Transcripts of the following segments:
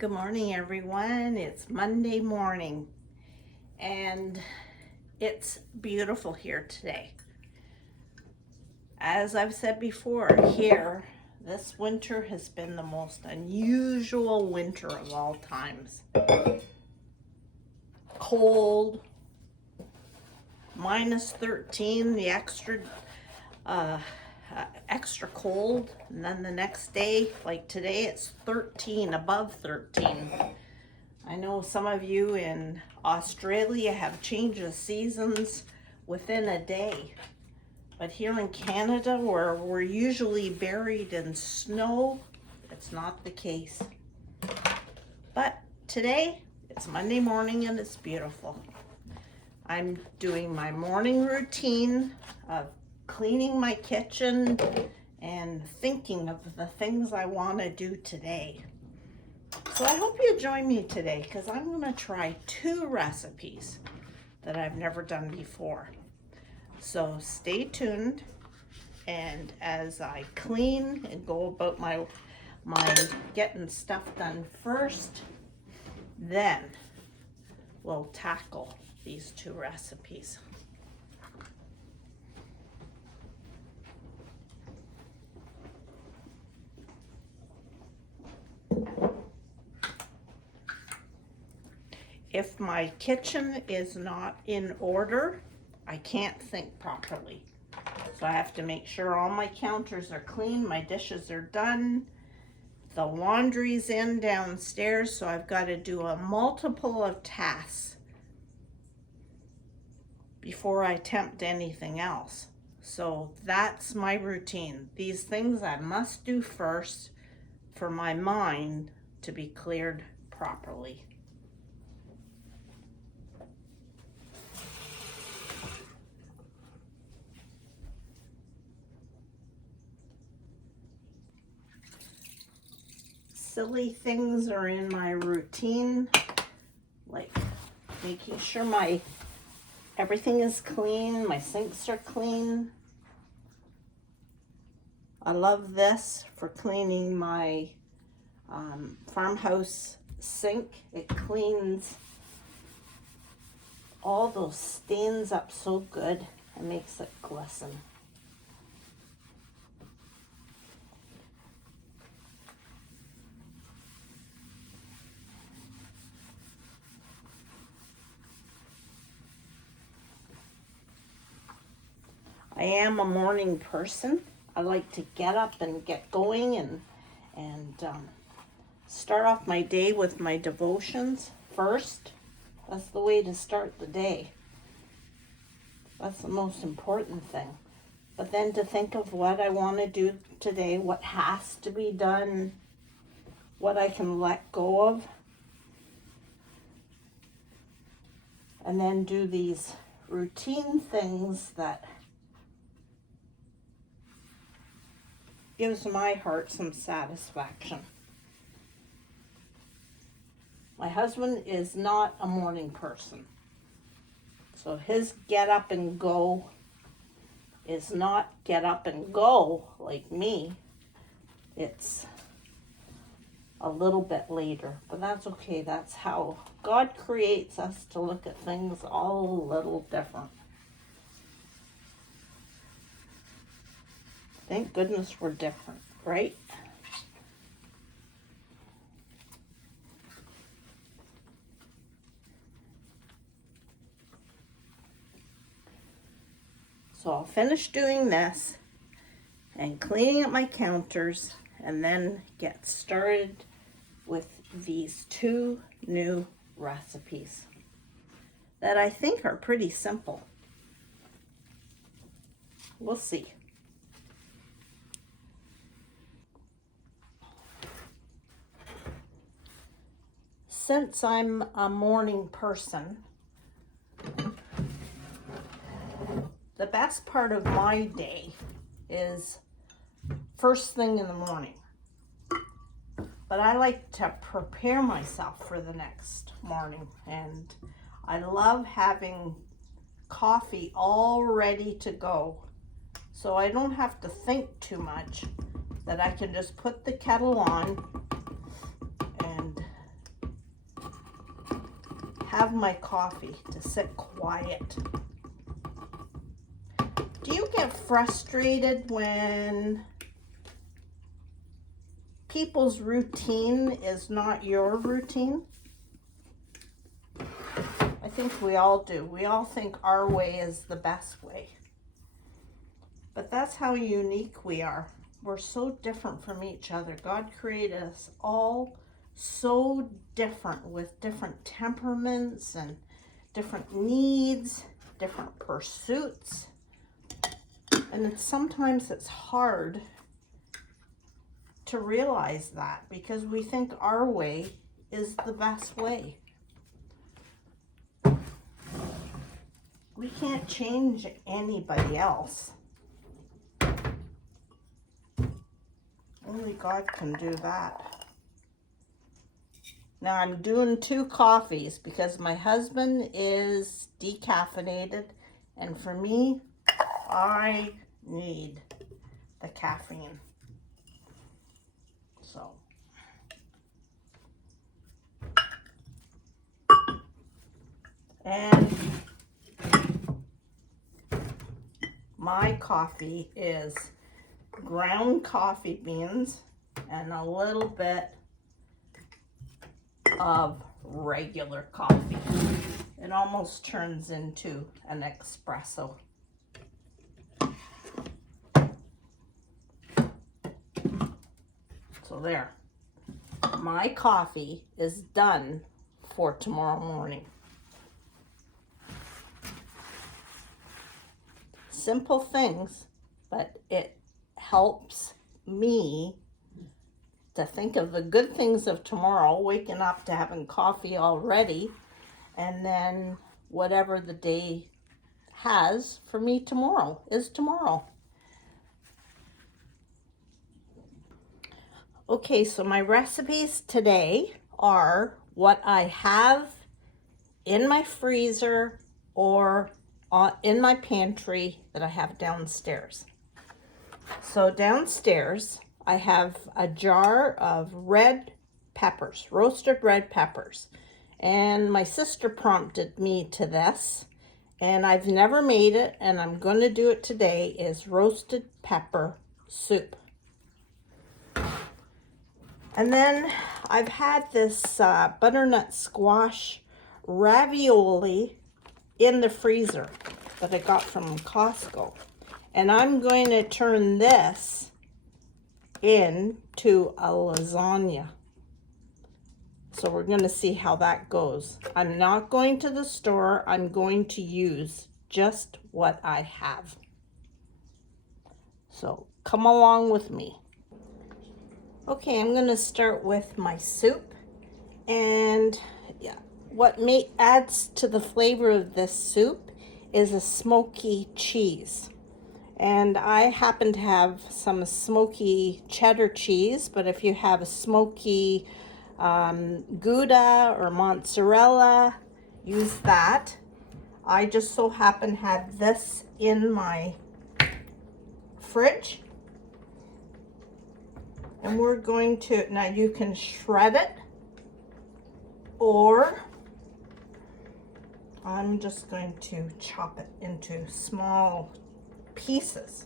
Good morning, everyone. It's Monday morning and it's beautiful here today. As I've said before, here, this winter has been the most unusual winter of all times. Cold, minus 13, the extra cold, and then the next day, like today, it's 13, above 13. I know some of you in Australia have changed the seasons within a day, but here in Canada, where we're usually buried in snow, it's not the case. But today, it's Monday morning and it's beautiful. I'm doing my morning routine of cleaning my kitchen and thinking of the things I want to do today. So I hope you join me today because I'm going to try 2 recipes that I've never done before. So stay tuned, and as I clean and go about my getting stuff done first, then we'll tackle these 2 recipes. If my kitchen is not in order, I can't think properly. So I have to make sure all my counters are clean, my dishes are done, the laundry's in downstairs, so I've got to do a multiple of tasks before I attempt anything else. So that's my routine. These things I must do first for my mind to be cleared properly. Silly things are in my routine, like making sure everything is clean, my sinks are clean. I love this for cleaning my farmhouse sink. It cleans all those stains up so good and makes it glisten. I am a morning person. I like to get up and get going and start off my day with my devotions first. That's the way to start the day. That's the most important thing. But then to think of what I want to do today, what has to be done, what I can let go of, and then do these routine things that gives my heart some satisfaction. My husband is not a morning person, so his get up and go is not get up and go like me. It's a little bit later, but that's okay. That's how God creates us, to look at things all a little different. Thank goodness we're different, right? So I'll finish doing this and cleaning up my counters and then get started with these 2 new recipes that I think are pretty simple. We'll see. Since I'm a morning person, the best part of my day is first thing in the morning. But I like to prepare myself for the next morning, and I love having coffee all ready to go, so I don't have to think too much, that I can just put the kettle on and have my coffee, to sit quiet. Do you get frustrated when people's routine is not your routine? I think we all do. We all think our way is the best way. But that's how unique we are. We're so different from each other. God created us all so different, with different temperaments and different needs, different pursuits. And sometimes it's hard to realize that because we think our way is the best way. We can't change anybody else. Only God can do that. Now I'm doing 2 coffees because my husband is decaffeinated, and for me, I need the caffeine. So. And my coffee is ground coffee beans and a little bit of regular coffee. It almost turns into an espresso. So there, my coffee is done for tomorrow morning. Simple things, but it helps me to think of the good things of tomorrow, waking up to having coffee already, and then whatever the day has for me tomorrow is tomorrow. Okay, so my recipes today are what I have in my freezer or in my pantry that I have downstairs. So downstairs, I have a jar of red peppers, roasted red peppers. And my sister prompted me to this, and I've never made it, and I'm going to do it today, is roasted pepper soup. And then I've had this butternut squash ravioli in the freezer that I got from Costco. And I'm going to turn this into a lasagna. So we're going to see how that goes. I'm not going to the store. I'm going to use just what I have. So come along with me. Okay, I'm going to start with my soup. And yeah, what adds to the flavor of this soup is a smoky cheese. And I happen to have some smoky cheddar cheese, but if you have a smoky Gouda or mozzarella, use that. I just so happen to have this in my fridge. And we're going to, now you can shred it, or I'm just going to chop it into small pieces,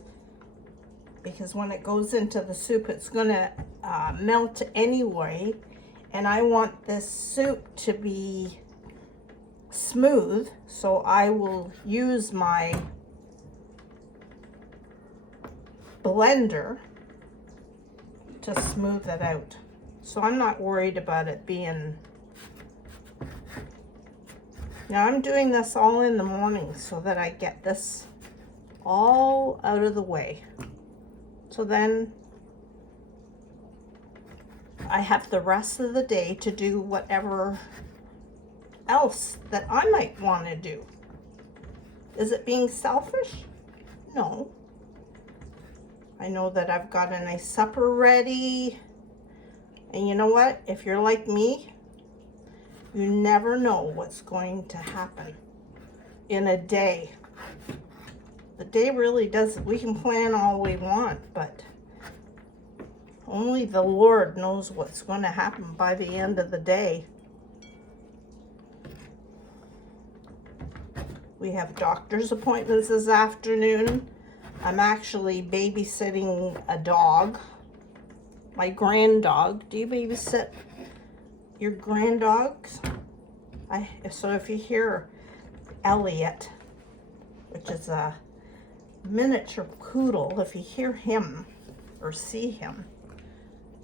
because when it goes into the soup, it's going to melt anyway, and I want this soup to be smooth, so I will use my blender to smooth it out. So I'm not worried about it being... Now I'm doing this all in the morning so that I get this all out of the way. So then I have the rest of the day to do whatever else that I might want to do. Is it being selfish? No. I know that I've got a nice supper ready. And you know what? If you're like me, you never know what's going to happen in a day. The day really does, we can plan all we want, but only the Lord knows what's going to happen by the end of the day. We have doctor's appointments this afternoon. I'm actually babysitting a dog, my grand dog. Do you babysit your grand dogs? So if you hear Elliot, which is a miniature poodle, if you hear him or see him,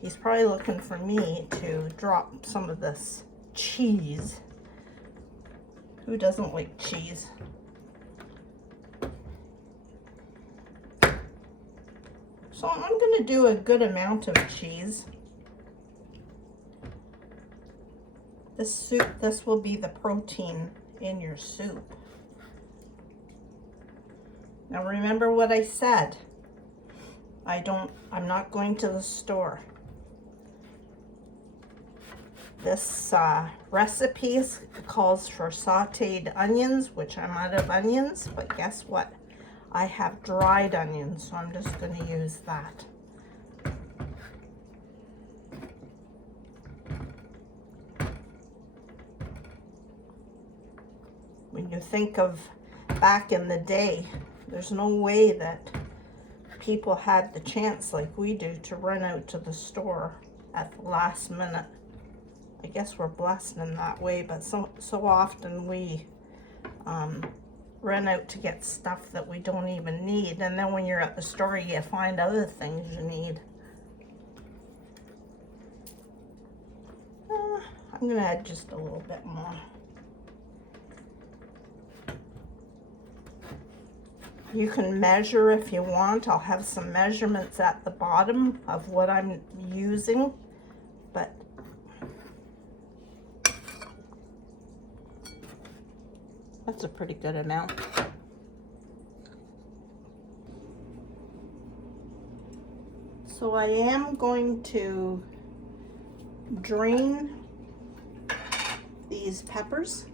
he's probably looking for me to drop some of this cheese. Who doesn't like cheese? So I'm going to do a good amount of cheese. This will be the protein in your soup. Now remember what I said. I'm not going to the store. This recipe calls for sauteed onions, which I'm out of onions, but guess what? I have dried onions, so I'm just going to use that. When you think of back in the day, there's no way that people had the chance like we do to run out to the store at the last minute. I guess we're blessed in that way, but so often we run out to get stuff that we don't even need, and then when you're at the store you find other things you need. I'm gonna add just a little bit more. You can measure if you want. I'll have some measurements at the bottom of what I'm using, but that's a pretty good amount. So I am going to drain these peppers.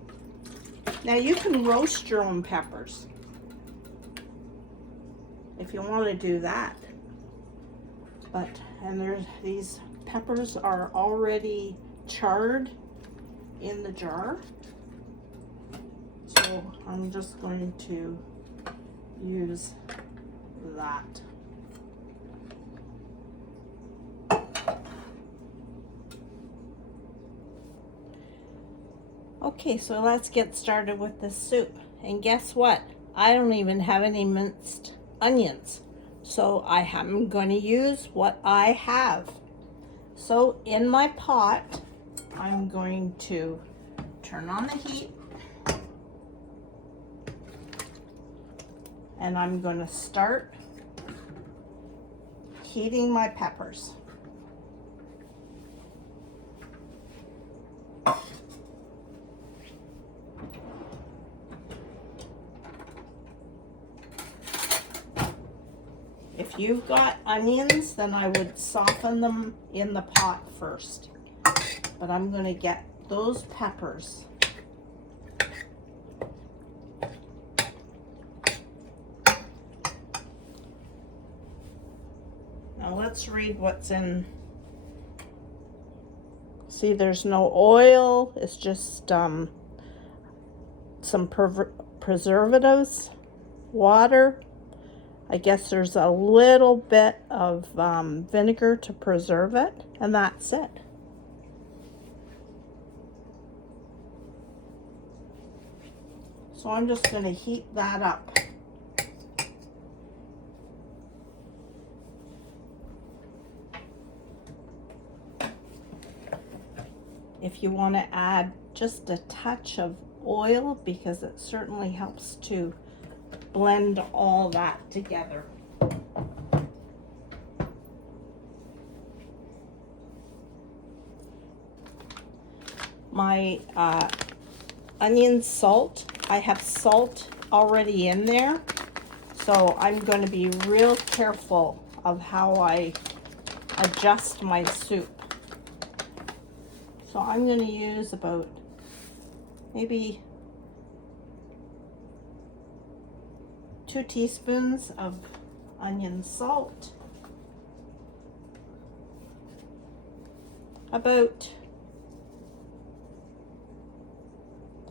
Now you can roast your own peppers if you want to do that. And these peppers are already charred in the jar. So I'm just going to use that. Okay, so let's get started with this soup. And guess what? I don't even have any minced onions. So I am going to use what I have. So in my pot, I'm going to turn on the heat. And I'm going to start heating my peppers. If you've got onions, then I would soften them in the pot first. But I'm going to get those peppers. Now let's read what's in. See, there's no oil. It's just some preservatives, water. I guess there's a little bit of vinegar to preserve it, and that's it. So I'm just going to heat that up. If you want to add just a touch of oil, because it certainly helps to blend all that together. My onion salt, I have salt already in there, so I'm going to be real careful of how I adjust my soup. So I'm going to use about maybe 2 teaspoons of onion salt, about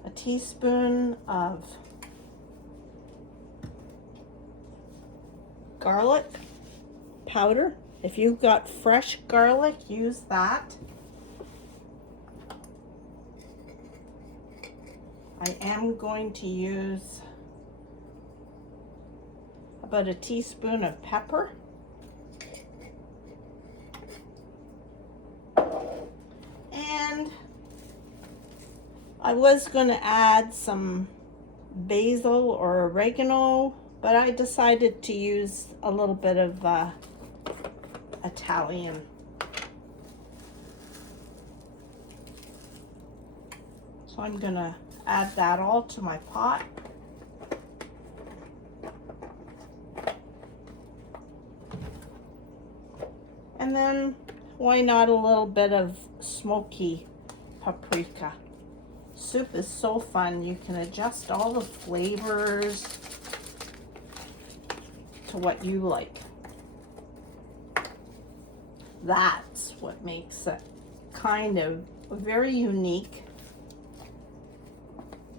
a teaspoon of garlic powder. If you've got fresh garlic, use that. I am going to use about a teaspoon of pepper. And I was going to add some basil or oregano, but I decided to use a little bit of Italian. So I'm going to add that all to my pot. And then why not a little bit of smoky paprika. Soup is so fun. You can adjust all the flavors to what you like. That's what makes it kind of very unique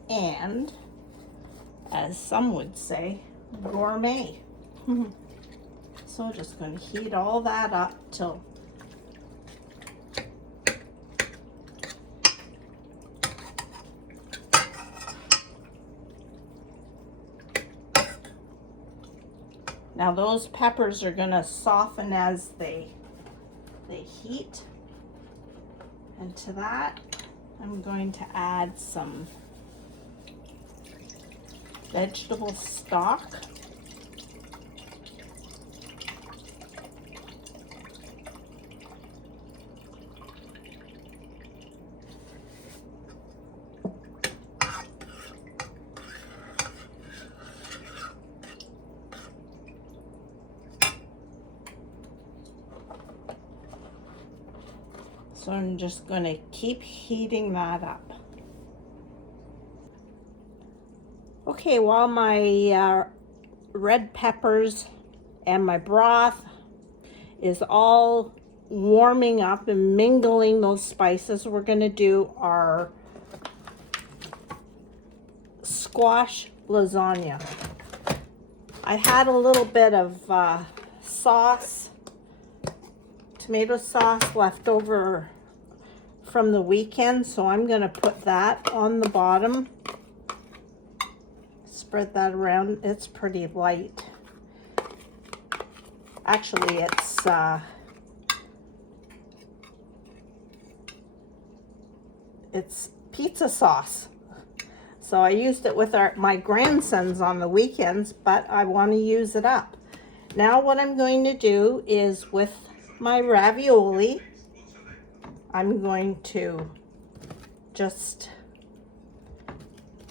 and, as some would say, gourmet. So just going to heat all that up till now those peppers are going to soften as they heat. And to that, I'm going to add some vegetable stock. So I'm just going to keep heating that up. Okay, while my red peppers and my broth is all warming up and mingling those spices, we're going to do our squash lasagna. I had a little bit of sauce, tomato sauce left over from the weekend, so I'm going to put that on the bottom. Spread that around. It's pretty light. Actually, it's pizza sauce. So I used it with my grandsons on the weekends, but I want to use it up. Now what I'm going to do is with my ravioli, I'm going to just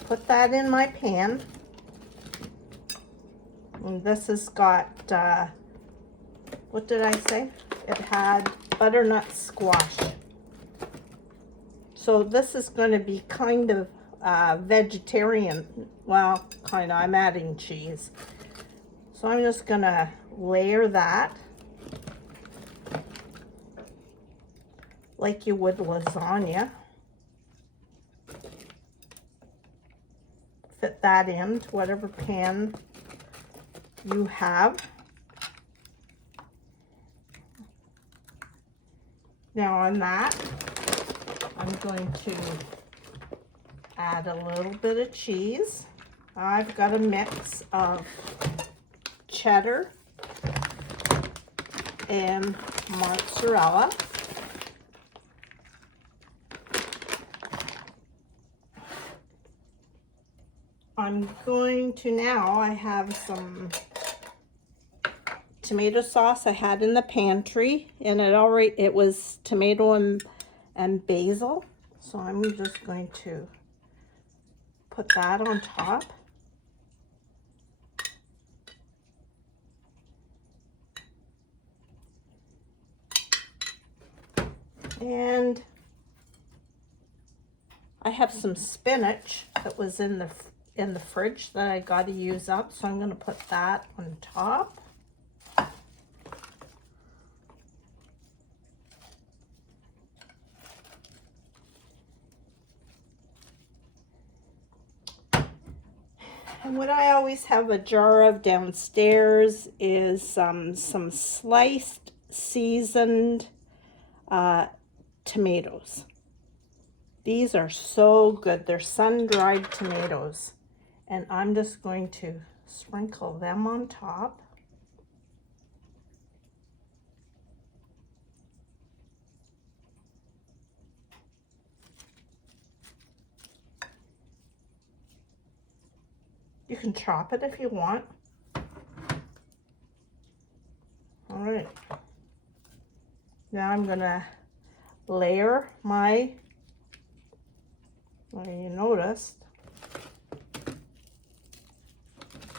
put that in my pan. And this has got, what did I say? It had butternut squash. So this is going to be kind of vegetarian. Well, kind of, I'm adding cheese. So I'm just going to layer that like you would lasagna. Fit that into whatever pan you have. Now on that, I'm going to add a little bit of cheese. I've got a mix of cheddar and mozzarella. I'm going to now, I have some tomato sauce I had in the pantry, and it was tomato and basil. So I'm just going to put that on top. And I have some spinach that was in the fridge that I got to use up, so I'm going to put that on top. And what I always have a jar of downstairs is some sliced, seasoned tomatoes. These are so good. They're sun-dried tomatoes. And I'm just going to sprinkle them on top. You can chop it if you want. All right. Now I'm gonna layer my, well, you noticed,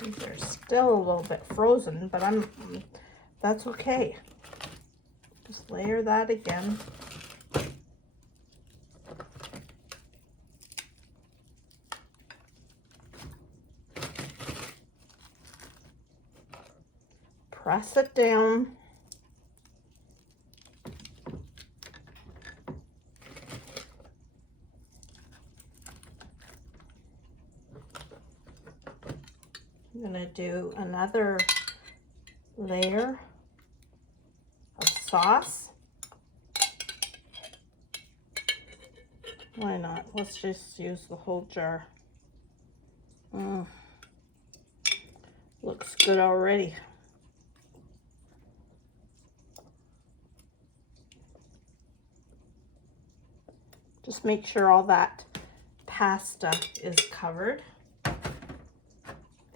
these are still a little bit frozen, but that's okay. Just layer that again. Press it down. I'm gonna do another layer of sauce. Why not? Let's just use the whole jar. Looks good already. Just make sure all that pasta is covered. I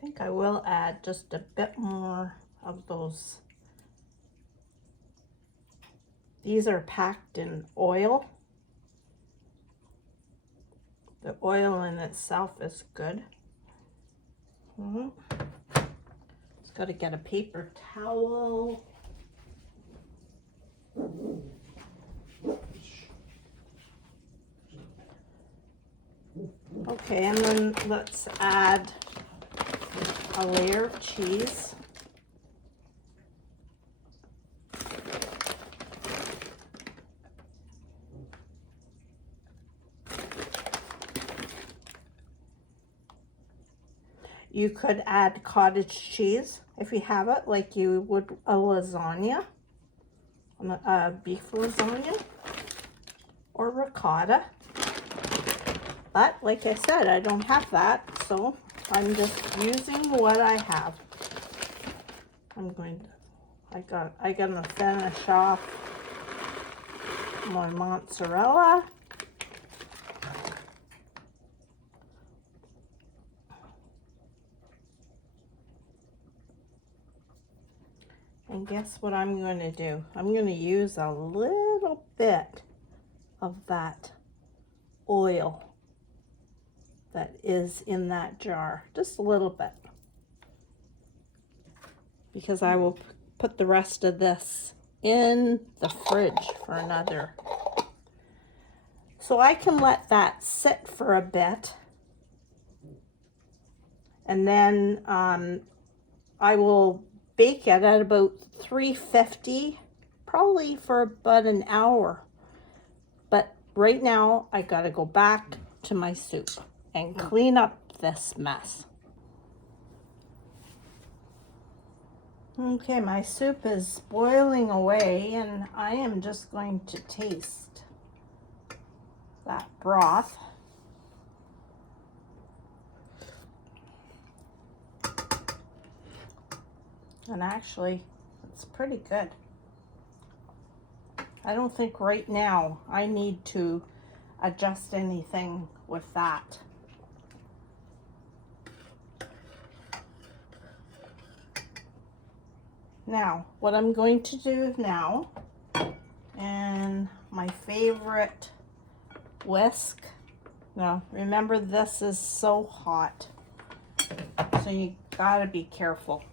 think I will add just a bit more of those. These are packed in oil. The oil in itself is good. Just got to get a paper towel. Okay, and then let's add a layer of cheese. You could add cottage cheese if you have it, like you would a lasagna, a beef lasagna, or ricotta. But like I said, I don't have that, so I'm just using what I have. I gotta finish off my mozzarella. And guess what I'm going to do? I'm going to use a little bit of that oil that is in that jar. Just a little bit. Because I will put the rest of this in the fridge for another. So I can let that sit for a bit. And then I will bake it at about 350, probably for about an hour. But right now I gotta go back to my soup and clean up this mess. Okay, my soup is boiling away and I am just going to taste that broth. And actually, it's pretty good. I don't think right now I need to adjust anything with that. Now, what I'm going to do now, and my favorite whisk. Now, remember this is so hot, so you gotta be careful.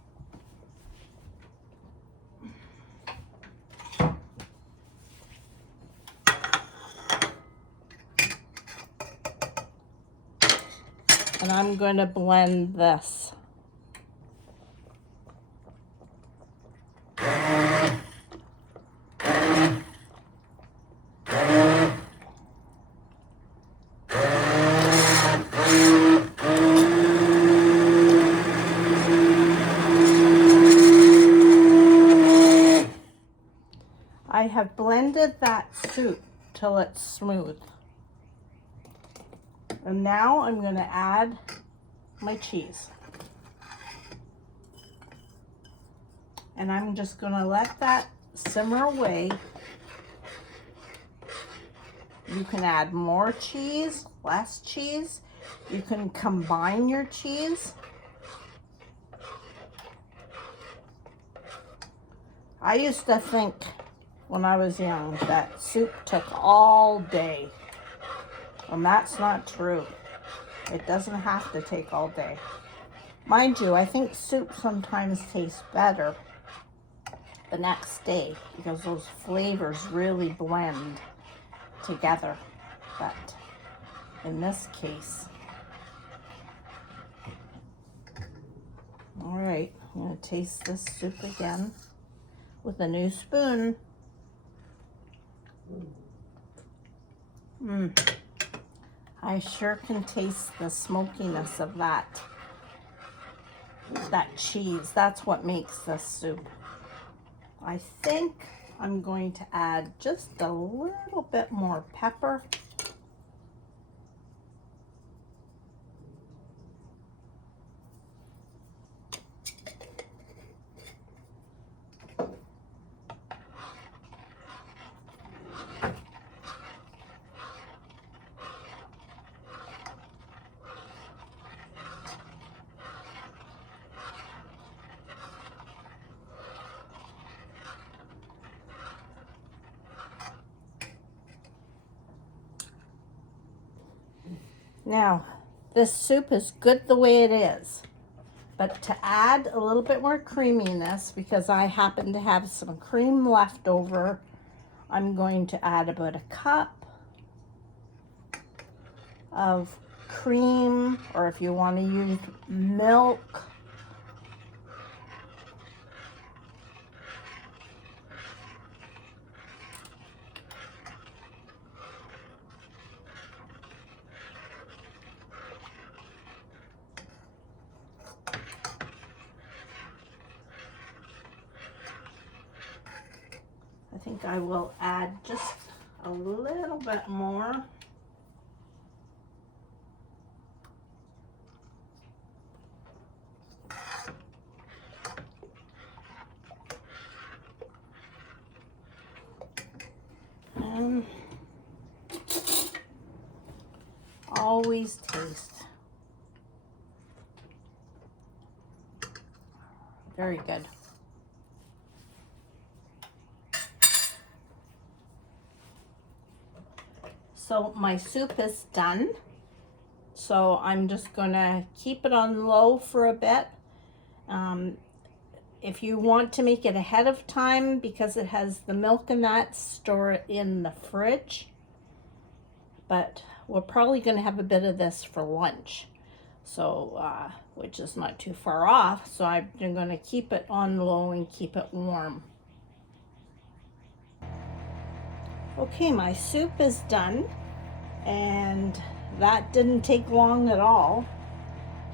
And I'm going to blend this. blended that soup till it's smooth. And now I'm going to add my cheese. And I'm just going to let that simmer away. You can add more cheese, less cheese. You can combine your cheese. I used to think when I was young that soup took all day. And that's not true. It doesn't have to take all day. Mind you, I think soup sometimes tastes better the next day because those flavors really blend together. But in this case, all right, I'm going to taste this soup again with a new spoon. I sure can taste the smokiness of that cheese. That's what makes this soup. I think I'm going to add just a little bit more pepper. Now, this soup is good the way it is, but to add a little bit more creaminess, because I happen to have some cream left over, I'm going to add about a cup of cream, or if you want to use milk. I think I will add just a little bit more. And always taste. Very good. So my soup is done. So I'm just gonna keep it on low for a bit. If you want to make it ahead of time, because it has the milk and that, store it in the fridge. But we're probably gonna have a bit of this for lunch. So, which is not too far off. So I'm gonna keep it on low and keep it warm. Okay, my soup is done, and that didn't take long at all.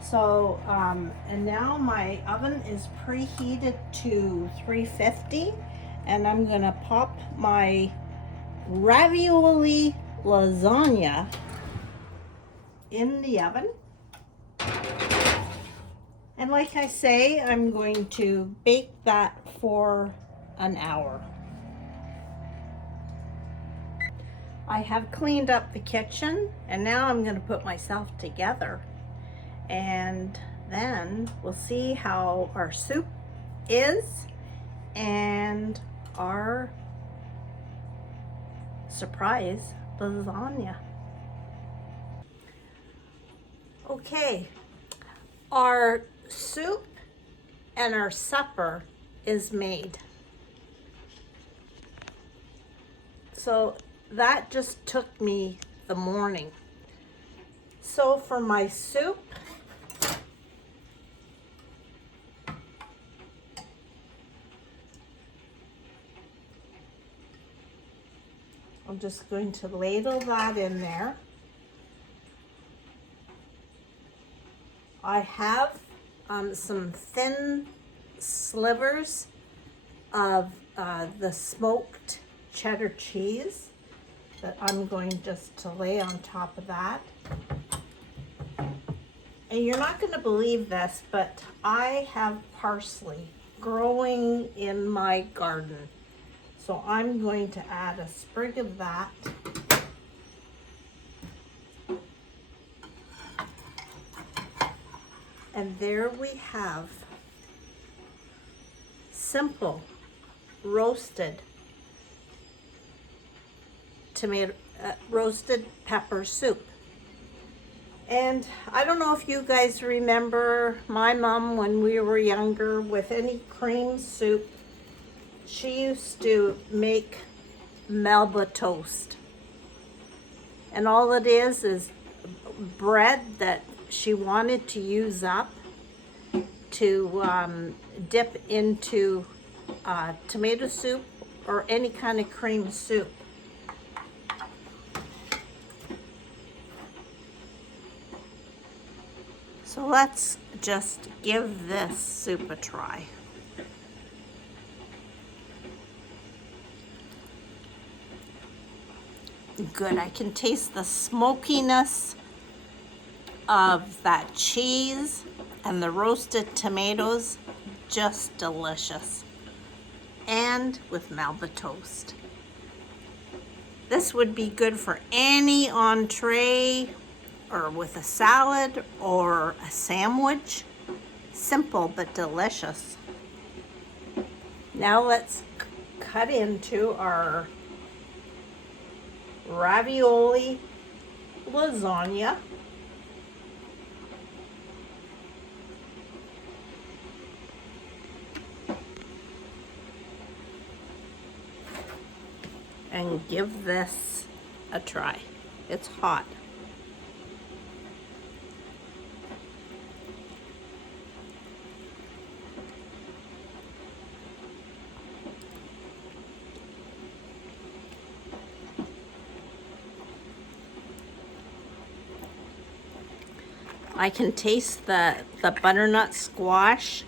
So, and now my oven is preheated to 350, and I'm gonna pop my ravioli lasagna in the oven. And like I say, I'm going to bake that for an hour. I have cleaned up the kitchen, and now I'm going to put myself together, and then we'll see how our soup is and our surprise lasagna. Okay, our soup and our supper is made. So that just took me the morning. So for my soup, I'm just going to ladle that in there. I have some thin slivers of the smoked cheddar cheese that I'm going just to lay on top of that. And you're not going to believe this, but I have parsley growing in my garden. So I'm going to add a sprig of that. And there we have simple roasted roasted pepper soup. And I don't know if you guys remember my mom when we were younger, with any cream soup, she used to make Melba toast. And all it is bread that she wanted to use up to dip into tomato soup or any kind of cream soup. So let's just give this soup a try. Good, I can taste the smokiness of that cheese and the roasted tomatoes, just delicious. And with Melba toast. This would be good for any entree, or with a salad or a sandwich. Simple but delicious. Now let's cut into our ravioli lasagna. And give this a try. It's hot. I can taste the butternut squash,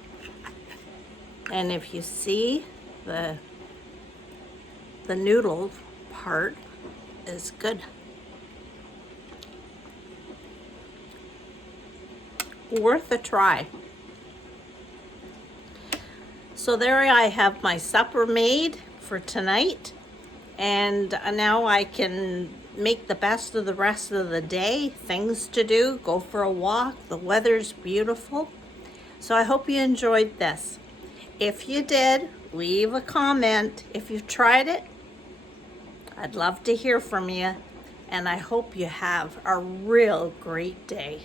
and if you see the noodle part is good. Worth a try. So there I have my supper made for tonight, and now I can make the best of the rest of the day. Things to do, go for a walk. The weather's beautiful. So I hope you enjoyed this. If you did, leave a comment. If you've tried it, I'd love to hear from you, and I hope you have a real great day.